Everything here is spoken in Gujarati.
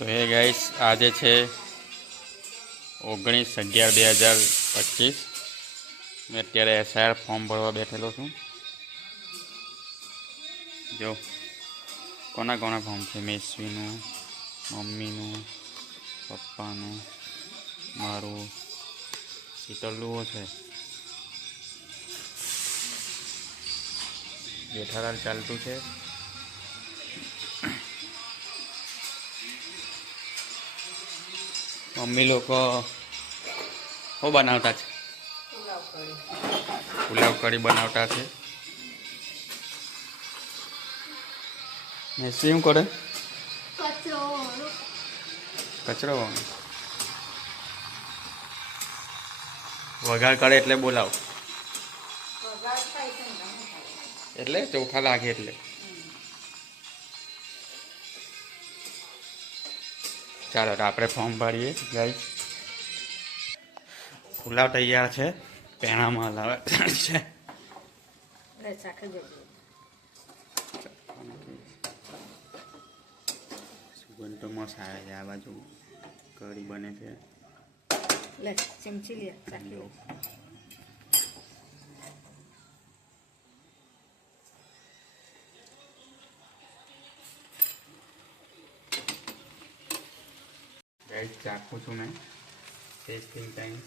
તો હે ગાઈસ, આજે છે 19/11/2025। મેં અત્યારે SIR ફોર્મ ભરવા બેઠેલો છું। જો કોના કોના ફોર્મ છે, મેસવીનું, મમ્મીનું, પપ્પાનું, મારું, શીતલનું છે, જેઠાલાલ ચાલતું છે, મમ્મી લોકો શું બનાવતા છે? પુલાવ કઢી બનાવતા છે। મેસી શું કરે? કચરો વઘાર કરે એટલે બોલાવ, એટલે ચોખા લાગે એટલે। ચાલો તો આપણે ફોર્મ ભરીએ ગાઈસ। પુલાવ તૈયાર છે, પેણામાં હલાવે છે। સુગંધ તો મસ્ત આવે છે। આ બાજુ કઢી બને છે। લે ચમચી લે ચાખી ગાઈસ ચાખું છું મેં, ટેસ્ટિંગ ટાઈમ।